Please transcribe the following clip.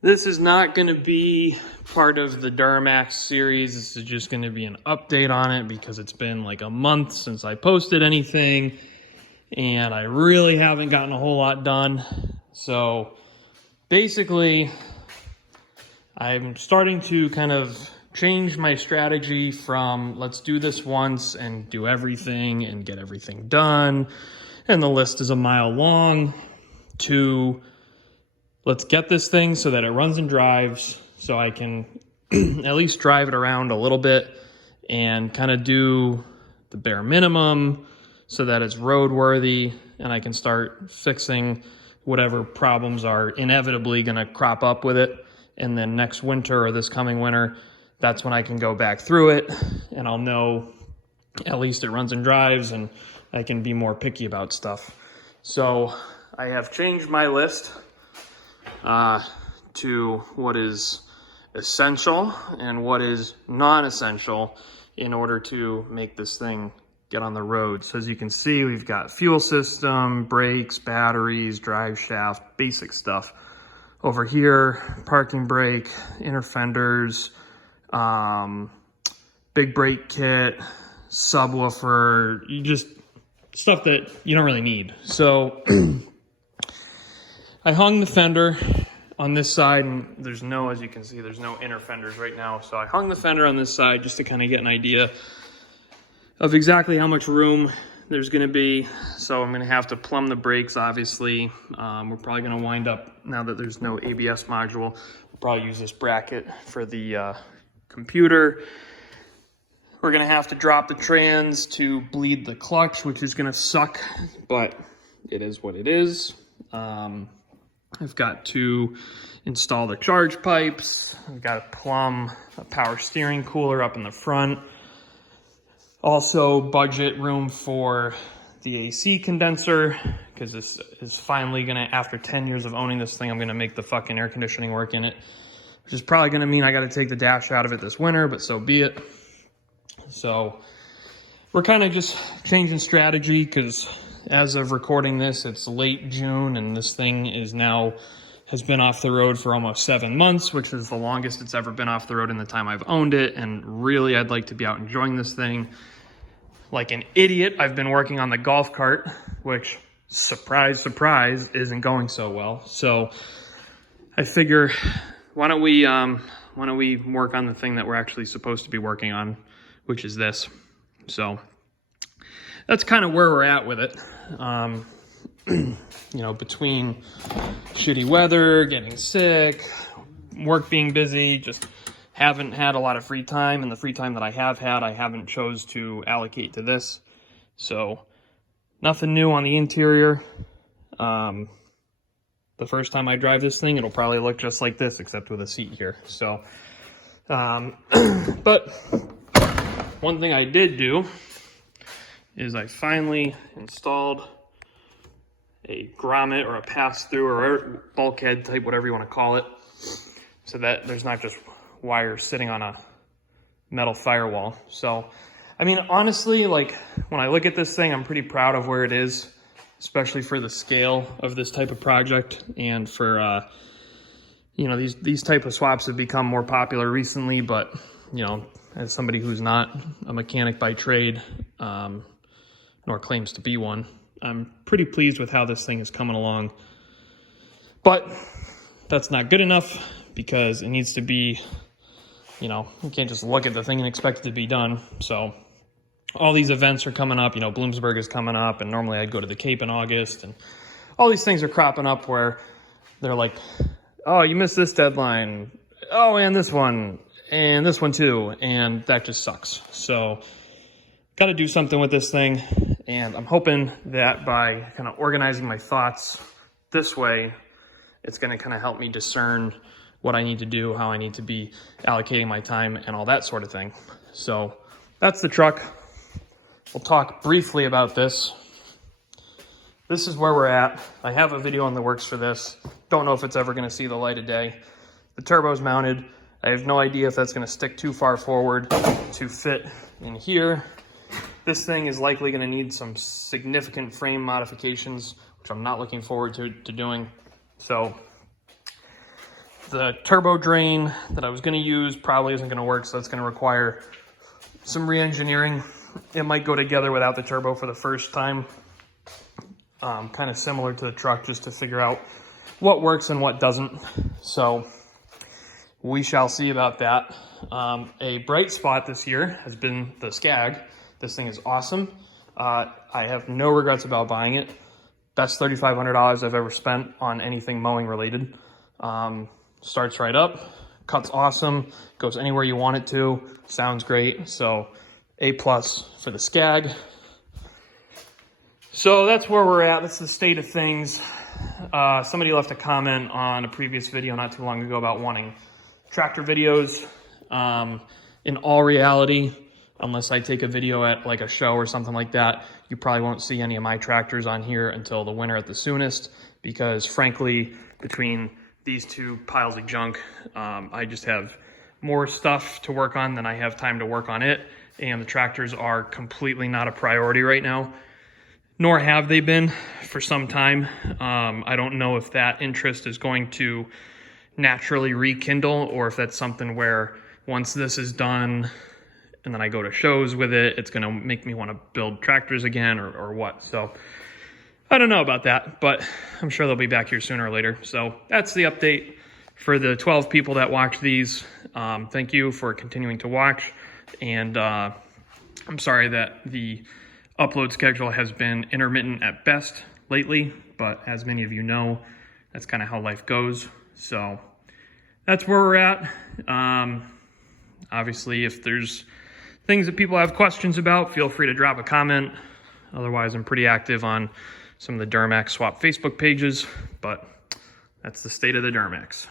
This is not going to be part of the Duramax series. This is just going to be an update on it because it's been like a month since I posted anything and I really haven't gotten a whole lot done. So basically, I'm starting to kind of change my strategy from let's do this once and do everything and get everything done, and the list is a mile long, to let's get this thing so that it runs and drives so I can at least drive it around a little bit and kind of do the bare minimum so that it's roadworthy and I can start fixing whatever problems are inevitably going to crop up with it. And then next winter or this coming winter, that's when I can go back through it and I'll know at least it runs and drives and I can be more picky about stuff. So I have changed my list to what is essential and what is non-essential in order to make this thing get on the road. So as you can see, we've got fuel system, brakes, batteries, drive shaft, basic stuff. Over here, parking brake, inner fenders, big brake kit, subwoofer, stuff that you don't really need. So I hung the fender on this side, and there's no, as you can see, there's no inner fenders right now. So I hung the fender on this side just to kind of get an idea of exactly how much room there's going to be. So I'm going to have to plumb the brakes, obviously. We're probably going to wind up, now that there's no ABS module, we'll probably use this bracket for the computer. We're going to have to drop the trans to bleed the clutch, which is going to suck, but it is what it is. I've got to install the charge pipes. I've got to plumb a power steering cooler up in the front. Also budget room for the AC condenser, because this is finally gonna, after 10 years of owning this thing, I'm gonna make the fucking air conditioning work in it, which is probably gonna mean I gotta take the dash out of it this winter, but so be it. So we're kind of just changing strategy because as of recording this, it's late June and this thing has been off the road for almost 7 months, which is the longest it's ever been off the road in the time I've owned it. And really, I'd like to be out enjoying this thing. Like an idiot, I've been working on the golf cart, which, surprise, surprise, isn't going so well. So I figure, why don't we work on the thing that we're actually supposed to be working on, which is this. So that's kind of where we're at with it. You know, between shitty weather, getting sick, work being busy, just haven't had a lot of free time, and the free time that I have had, I haven't chose to allocate to this. So nothing new on the interior. The first time I drive this thing, it'll probably look just like this, except with a seat here. So, but one thing I did do is I finally installed a grommet or a pass-through or bulkhead type, whatever you want to call it, so that there's not just wires sitting on a metal firewall. So, I mean, honestly, like when I look at this thing, I'm pretty proud of where it is, especially for the scale of this type of project and for, you know, these type of swaps have become more popular recently, but, you know, as somebody who's not a mechanic by trade, nor claims to be one, I'm pretty pleased with how this thing is coming along. But that's not good enough because it needs to be, you know, you can't just look at the thing and expect it to be done. So all these events are coming up, you know, Bloomsburg is coming up, and normally I'd go to the Cape in August, and all these things are cropping up where they're like, oh, you missed this deadline. Oh, and this one too. And that just sucks. So got to do something with this thing. And I'm hoping that by kind of organizing my thoughts this way, it's going to kind of help me discern what I need to do, how I need to be allocating my time, and all that sort of thing. So that's the truck. We'll talk briefly about this. This is where we're at. I have a video in the works for this. Don't know if it's ever going to see the light of day. The turbo's mounted. I have no idea if that's going to stick too far forward to fit in here. This thing is likely going to need some significant frame modifications, which I'm not looking forward to doing. So The turbo drain that I was going to use probably isn't going to work, so that's going to require some re-engineering. It might go together without the turbo for the first time. Kind of similar to the truck, just to figure out what works and what doesn't. So we shall see about that. A bright spot this year has been the Skag. This thing is awesome. I have no regrets about buying it. Best $3,500 I've ever spent on anything mowing related. Starts right up, cuts awesome, goes anywhere you want it to, sounds great. So A+ for the Skag. So that's where we're at. That's the state of things. Somebody left a comment on a previous video not too long ago about wanting tractor videos. In all reality, unless I take a video at like a show or something like that, you probably won't see any of my tractors on here until the winter at the soonest, because frankly, between these two piles of junk, I just have more stuff to work on than I have time to work on it, and the tractors are completely not a priority right now, nor have they been for some time. I don't know if that interest is going to naturally rekindle, or if that's something where once this is done and then I go to shows with it, it's gonna make me want to build tractors again, or what. So I don't know about that, but I'm sure they'll be back here sooner or later. So that's the update for the 12 people that watch these. Thank you for continuing to watch. And I'm sorry that the upload schedule has been intermittent at best lately, but as many of you know, that's kind of how life goes. So that's where we're at. Obviously, if there's things that people have questions about, feel free to drop a comment. Otherwise, I'm pretty active on some of the Duramax swap Facebook pages, but that's the state of the Duramax.